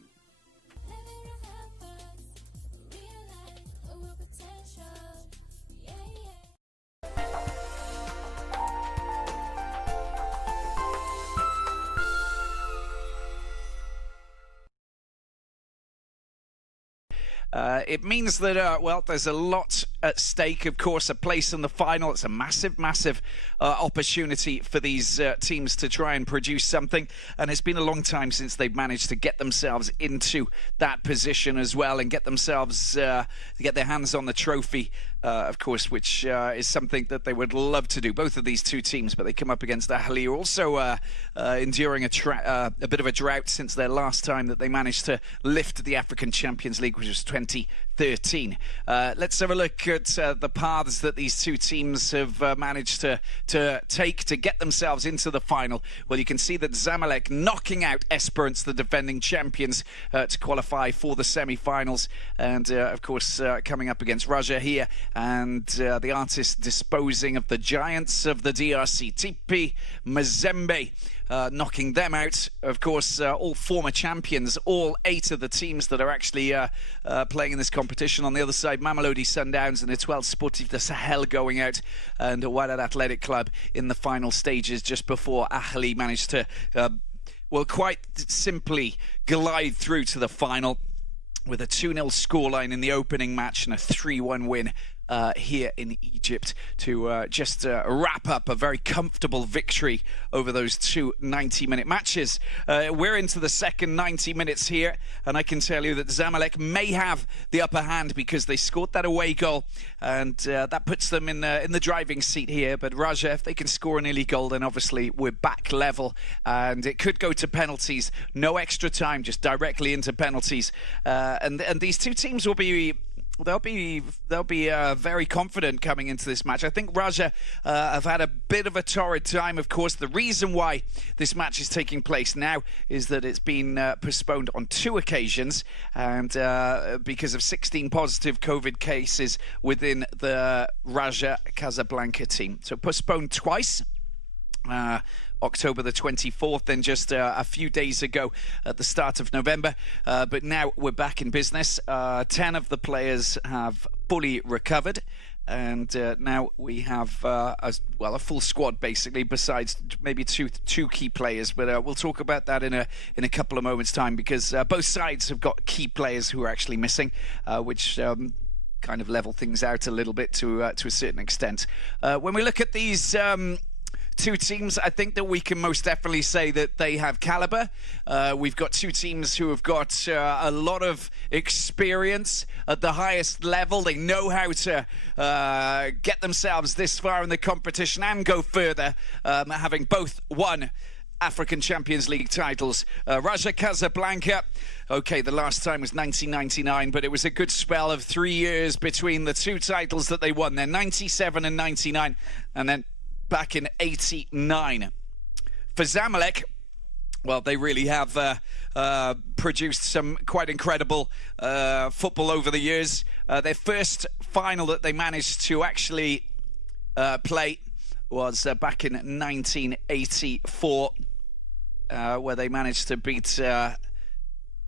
It means that, well, there's a lot at stake, of course, a place in the final. It's a massive, massive opportunity for these teams to try and produce something. And it's been a long time since they've managed to get themselves into that position as well and get themselves, to get their hands on the trophy, of course, which is something that they would love to do, both of these two teams. But they come up against Ahly, who are also enduring a bit of a drought since their last time that they managed to lift the African Champions League, which was 2013. Let's have a look at the paths that these two teams have managed to take to get themselves into the final. Well, you can see that Zamalek knocking out Esperance, the defending champions, to qualify for the semi-finals, and of course coming up against Raja here, and the artists disposing of the giants of the DRC, TP Mazembe. Knocking them out. Of course, all former champions, all 8 of the teams that are actually playing in this competition. On the other side, Mamelodi Sundowns and Etoile Sportif de Sahel going out, and Wydad Athletic Club in the final stages just before Ahly managed to, well, quite simply glide through to the final with a 2-0 scoreline in the opening match and a 3-1 win here in Egypt to just wrap up a very comfortable victory over those 2 90-minute matches. We're into the second 90 minutes here, and I can tell you that Zamalek may have the upper hand because they scored that away goal, and that puts them in the driving seat here. But Raja, if they can score an early goal, then obviously we're back level, and it could go to penalties. No extra time, just directly into penalties. And these two teams will be They'll be very confident coming into this match. I think Raja have had a bit of a torrid time. Of course, the reason why this match is taking place now is that it's been postponed on 2 occasions, and because of 16 positive COVID cases within the Raja Casablanca team. So postponed twice. October the 24th, then just a few days ago at the start of November. But now we're back in business. 10 of the players have fully recovered. And now we have a full squad, basically, besides maybe two key players. But we'll talk about that in a couple of moments' time, because both sides have got key players who are actually missing, which kind of level things out a little bit to a certain extent. When we look at these 2 teams, I think that we can most definitely say that they have caliber. We've got 2 teams who have got a lot of experience at the highest level. They know how to get themselves this far in the competition and go further, having both won African Champions League titles. Raja Casablanca, okay, the last time was 1999, but it was a good spell of 3 years between the 2 titles that they won. They're 97 and 99, and then back in 89. For Zamalek, well, they really have produced some quite incredible football over the years. Their first final that they managed to actually play was back in 1984, where they managed to beat the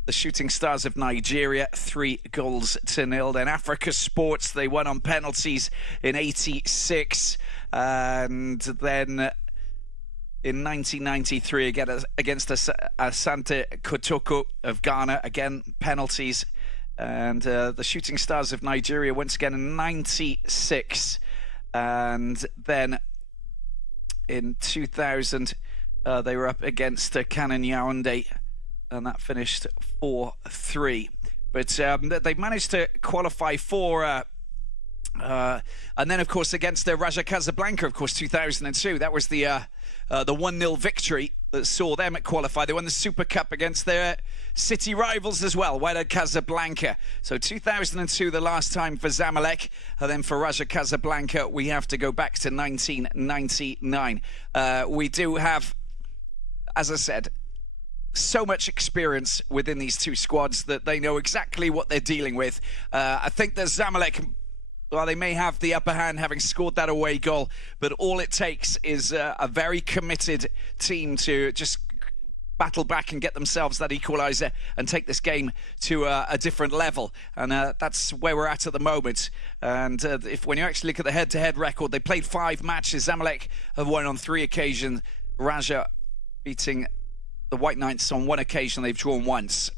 Shooting Stars of Nigeria 3-0. Then Africa Sports, they won on penalties in 86. And then in 1993, against Asante Kotoko of Ghana, again, penalties. And the Shooting Stars of Nigeria once again in 96. And then in 2000, they were up against Canon Yaoundé, and that finished 4-3. But they managed to qualify for... and then, of course, against the Raja Casablanca, of course, 2002. That was the 1-0 victory that saw them qualify. They won the Super Cup against their city rivals as well, Wydad Casablanca. So 2002, the last time for Zamalek. And then for Raja Casablanca, we have to go back to 1999. We do have, as I said, so much experience within these 2 squads that they know exactly what they're dealing with. I think that Zamalek... well, they may have the upper hand having scored that away goal, but all it takes is a very committed team to just battle back and get themselves that equaliser and take this game to a different level. And that's where we're at the moment. And when you actually look at the head-to-head record, they played 5 matches. Zamalek have won on 3 occasions. Raja beating the White Knights on 1 occasion. They've drawn once.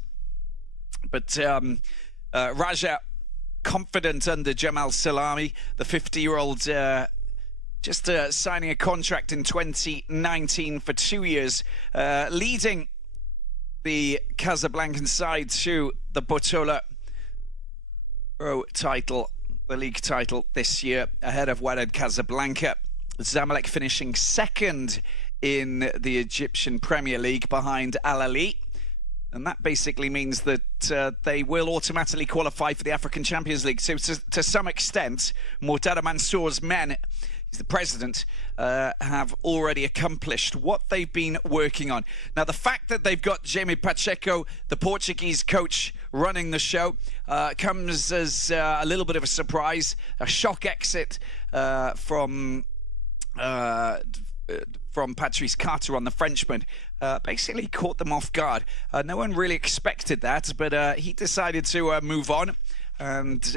But Raja... confident under Jamal Salami, the 50-year-old, just signing a contract in 2019 for 2 years, leading the Casablancan side to the Botola Pro title, the league title this year, ahead of Wydad Casablanca. Zamalek finishing 2nd in the Egyptian Premier League behind Al Ahly. And that basically means that they will automatically qualify for the African Champions League. So to some extent, Mortada Mansour's men, he's the president, have already accomplished what they've been working on. Now, the fact that they've got Jaime Pacheco, the Portuguese coach, running the show, comes as a little bit of a surprise. A shock exit from Patrice Carter on the Frenchman basically caught them off guard. No one really expected that, but he decided to move on, and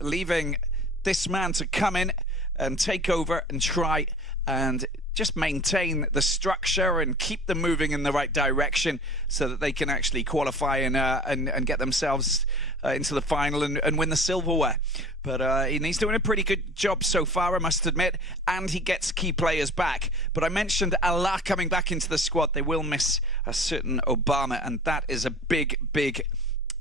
leaving this man to come in and take over and try and just maintain the structure and keep them moving in the right direction so that they can actually qualify and get themselves into the final and win the silverware. But he's doing a pretty good job so far, I must admit, and he gets key players back. But I mentioned Allah coming back into the squad. They will miss a certain Obama, and that is a big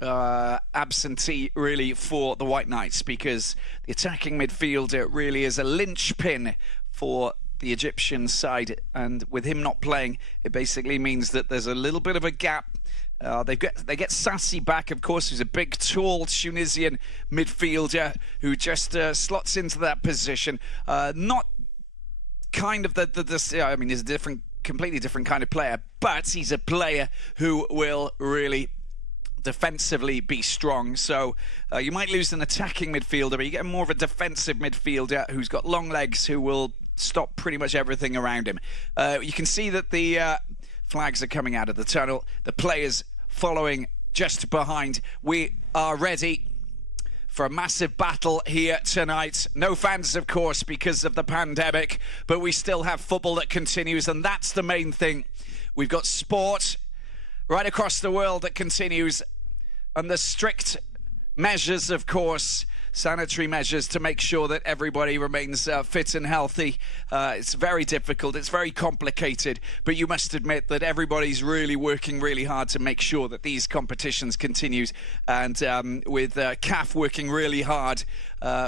absentee really for the White Knights, because the attacking midfielder really is a linchpin for the Egyptian side, and with him not playing, it basically means that there's a little bit of a gap They get Sassi back, of course, who's a big, tall Tunisian midfielder who just slots into that position. Not kind of I mean, he's a completely different kind of player, but he's a player who will really defensively be strong. So you might lose an attacking midfielder, but you get more of a defensive midfielder who's got long legs who will stop pretty much everything around him. You can see that the flags are coming out of the tunnel. The players following just behind. We are ready for a massive battle here tonight. No fans, of course, because of the pandemic, but we still have football that continues, and that's the main thing. We've got sport right across the world that continues, and the strict measures, of course, sanitary measures to make sure that everybody remains fit and healthy. It's very difficult, it's very complicated, but you must admit that everybody's really working really hard to make sure that these competitions continues, and with CAF working really hard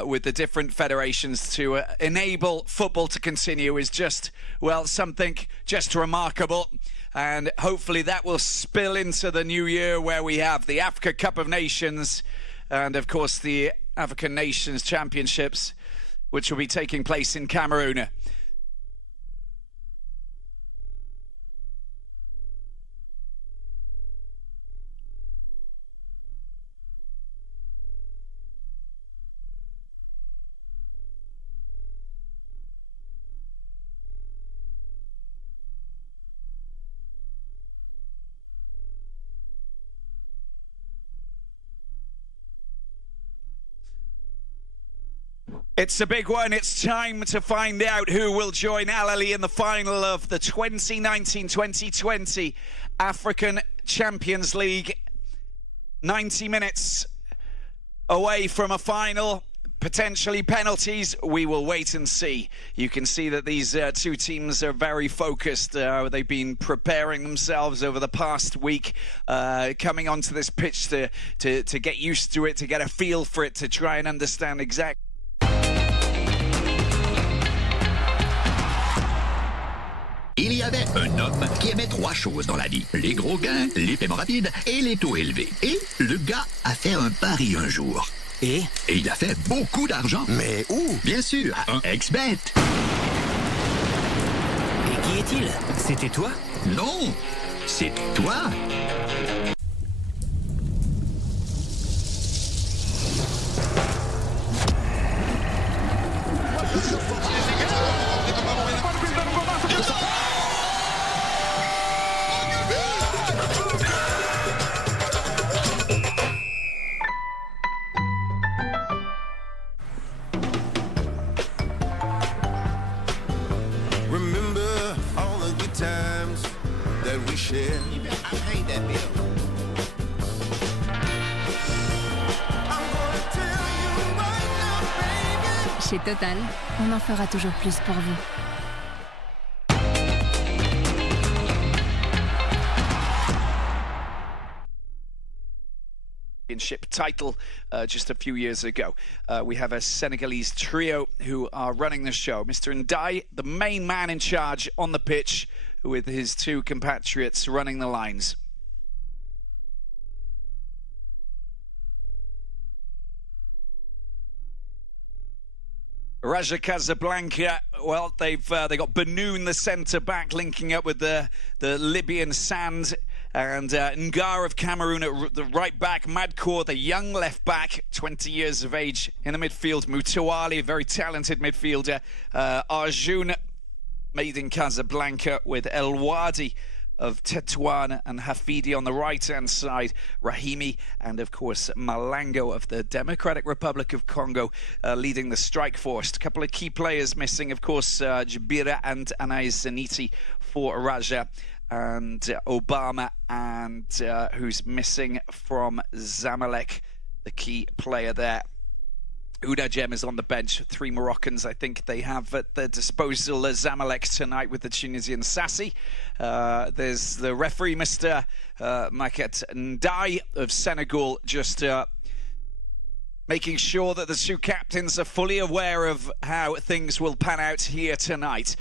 with the different federations to enable football to continue is just, well, something just remarkable. And hopefully that will spill into the new year, where we have the Africa Cup of Nations and, of course, the African Nations Championships, which will be taking place in Cameroon. It's a big one. It's time to find out who will join Al Ahly in the final of the 2019-2020 African Champions League. 90 minutes away from a final, potentially penalties. We will wait and see. You can see that these two teams are very focused. They've been preparing themselves over the past week, coming onto this pitch to get used to it, to get a feel for it, to try and understand exactly. Il y avait un homme qui aimait trois choses dans la vie. Les gros gains, les paiements rapides et les taux élevés. Et le gars a fait un pari un jour. Et il a fait beaucoup d'argent. Mais où? Bien sûr, un ex-bet. Et qui est-il? C'était toi? Non, c'est toi. Chez Total, on en fera toujours plus pour vous. Championship title just a few years ago. We have a Senegalese trio who are running the show. Mr. Ndai, the main man in charge on the pitch, with his two compatriots running the lines. Raja Casablanca, well, they got Benoun, the centre back, linking up with the Libyan Sand, and Ngar of Cameroon at the right back, Madkour, the young left back, 20 years of age in the midfield, Moutouali, a very talented midfielder, Arjun, made in Casablanca, with El Wadi of Tetouan, and Hafidi on the right-hand side, Rahimi, and of course Malango of the Democratic Republic of Congo leading the strike force. A couple of key players missing, of course, Jabira and Anais Zeniti for Raja, and Obama, and who's missing from Zamalek, the key player there. Ouda Jem is on the bench. Three Moroccans, I think, they have at their disposal. Zamalek tonight with the Tunisian Sassi. There's the referee, Mr. Maket Ndai of Senegal, just making sure that the two captains are fully aware of how things will pan out here tonight.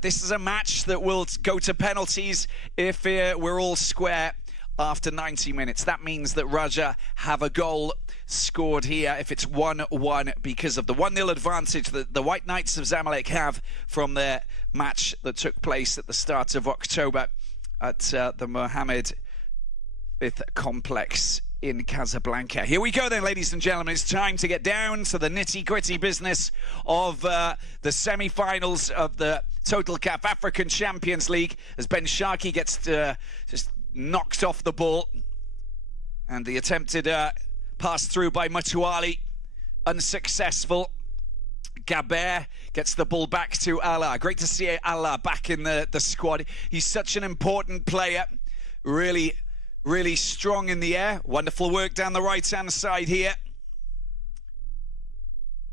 This is a match that will go to penalties if we're all square after 90 minutes. That means that Raja have a goal scored here if it's 1-1 because of the 1-0 advantage that the White Knights of Zamalek have from their match that took place at the start of October at the Mohammed V Complex in Casablanca. Here we go then, ladies and gentlemen. It's time to get down to the nitty-gritty business of the semi-finals of the Total CAF African Champions League as Ben Sharkey gets just knocked off the ball. And the attempted pass through by Matuali, unsuccessful. Gaber gets the ball back to Allah. Great to see Allah back in the squad. He's such an important player. Really strong in the air. Wonderful work down the right-hand side here.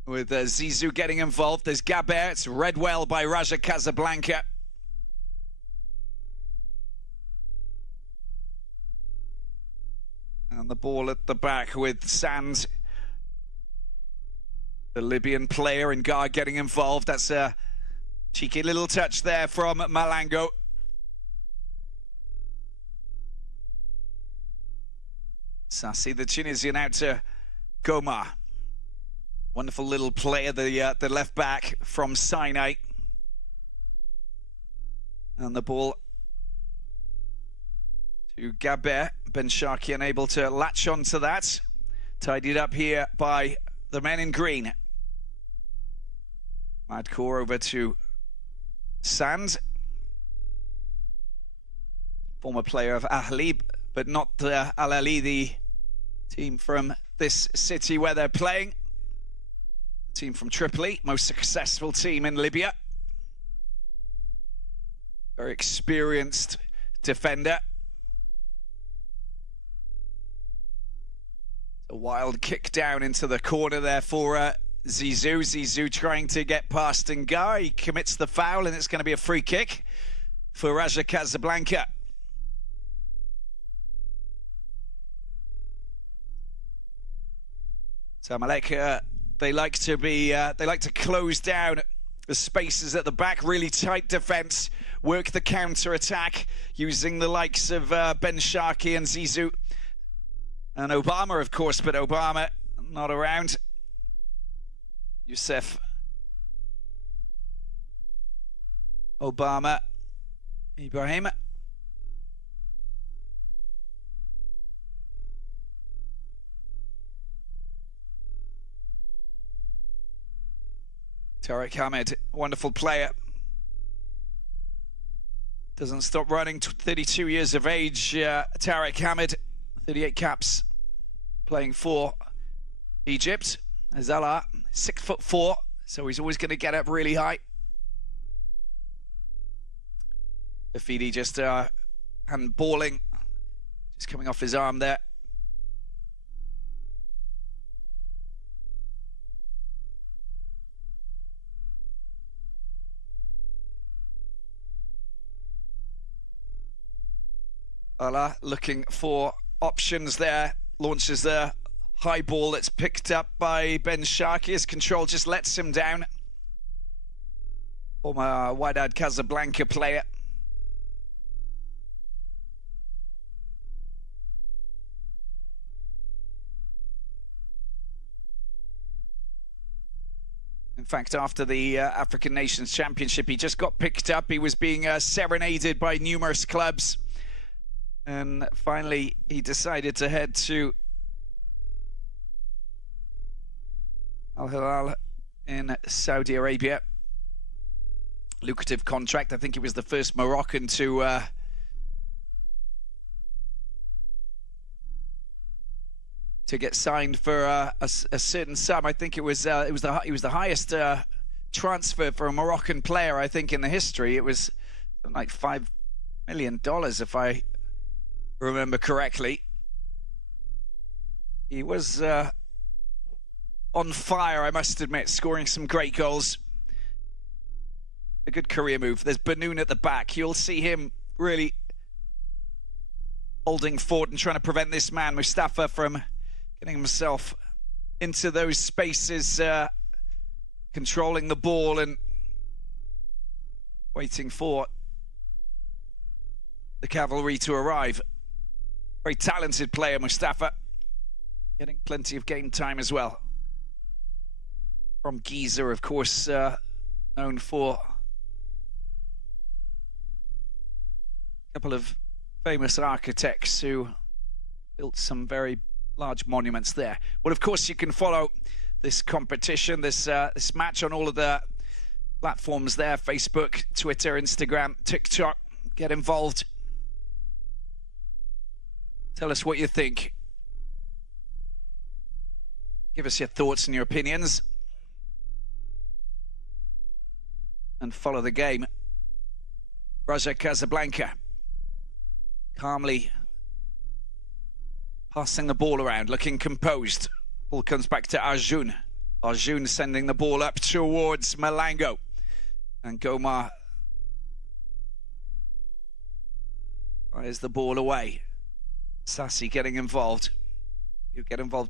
With Zizou getting involved. There's Gaber. It's read well by Raja Casablanca. And the ball at the back with Sands, the Libyan player, and Gar getting involved. That's a cheeky little touch there from Malango. Sassi, the Tunisian, out to Goma. Wonderful little player, the left back from Sinai. And the ball to Gaber. Ben Sharkey unable to latch onto that. Tidied up here by the men in green. Madkour over to Sand. Former player of Ahli, but not Al Ahly, the team from this city where they're playing. The team from Tripoli, most successful team in Libya. Very experienced defender. A wild kick down into the corner there for Zizou. Zizou trying to get past Ngar. He commits the foul and it's going to be a free kick for Raja Casablanca. Zamalek, they like to close down the spaces at the back. Really tight defence. Work the counter attack using the likes of Ben Sharkey and Zizou. And Obama, of course, but Obama not around. Youssef Obama Ibrahim. Tariq Hamid, wonderful player. Doesn't stop running, 32 years of age. Tariq Hamid, 38 caps, playing for Egypt. Azala, 6'4", so he's always going to get up really high. Afidi just handballing, just coming off his arm there. Allah looking for options there, launches the high ball that's picked up by Ben Sharkey. His control just lets him down. Former Wydad Casablanca player. In fact, after the African Nations Championship, he just got picked up. He was being serenaded by numerous clubs. And finally, he decided to head to Al Hilal in Saudi Arabia. Lucrative contract. I think he was the first Moroccan to get signed for a certain sum. I think it was the highest transfer for a Moroccan player, I think, in the history. It was like $5 million, if I remember correctly. He was on fire, I must admit, scoring some great goals. A good career move. There's Banoun at the back. You'll see him really holding fort and trying to prevent this man, Mustafa, from getting himself into those spaces, controlling the ball and waiting for the cavalry to arrive. Very talented player, Mustafa. Getting plenty of game time as well. From Giza, of course, known for a couple of famous architects who built some very large monuments there. Well, of course, you can follow this competition, this match on all of the platforms there: Facebook, Twitter, Instagram, TikTok. Get involved. Tell us what you think. Give us your thoughts and your opinions. And follow the game. Raja Casablanca calmly passing the ball around, looking composed. Ball comes back to Arjun. Arjun sending the ball up towards Malango. And Gomar fires the ball away. Sassi getting involved. You get involved